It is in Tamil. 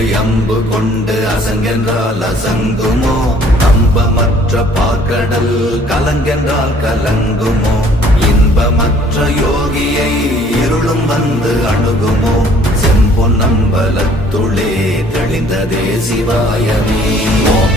அம்பை அம்பு கொண்டு அசங்கென்றால் அசங்குமோ? அம்பமற்ற பார்க்கடல் கலங்கென்றால் கலங்குமோ? இன்பமற்ற யோகியை இருளும் வந்து அணுகுமோ? செம்பொன்னம்பலத்துளே தெளிந்ததே சிவாயமே.